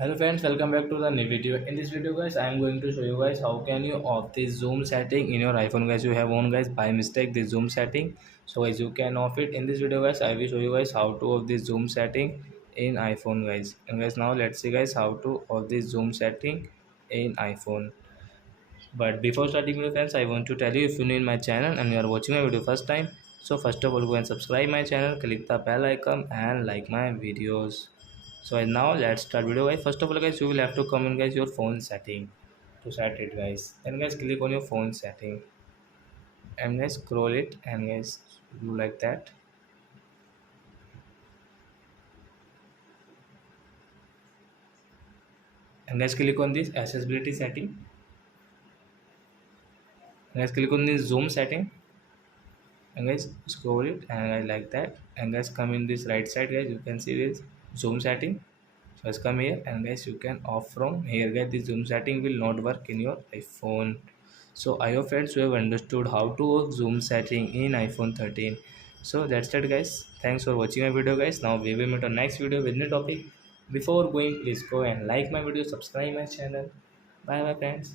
Hello friends, welcome back to the new video. In this video guys, I am going to show you guys how can you off the zoom setting in your iPhone guys. You have on guys by mistake the zoom setting. So guys you can off it. In this video guys, I will show you guys how to off the zoom setting in iPhone guys. And guys now let's see guys how to off the zoom setting in iPhone. But before starting video friends, I want to tell you if you new in my channel and you are watching my video first time. So first of all go and subscribe my channel, click the bell icon and like my videos. So now let's start video guys. First of all guys, you will have to come in guys your phone setting to set it guys. Then guys click on your phone setting and guys scroll it and guys do like that. And guys click on this accessibility setting. And guys click on this zoom setting and guys scroll it and I like that. And guys come in this right side guys, you can see this zoom setting. So guys come here and guys you can off from here guys. The zoom setting will not work in your iPhone. So I hope friends you have understood how to off zoom setting in iPhone 13. So that's it guys, thanks for watching my video guys. Now we will meet on next video with new topic. Before going please go and like my video, subscribe my channel. Bye bye friends.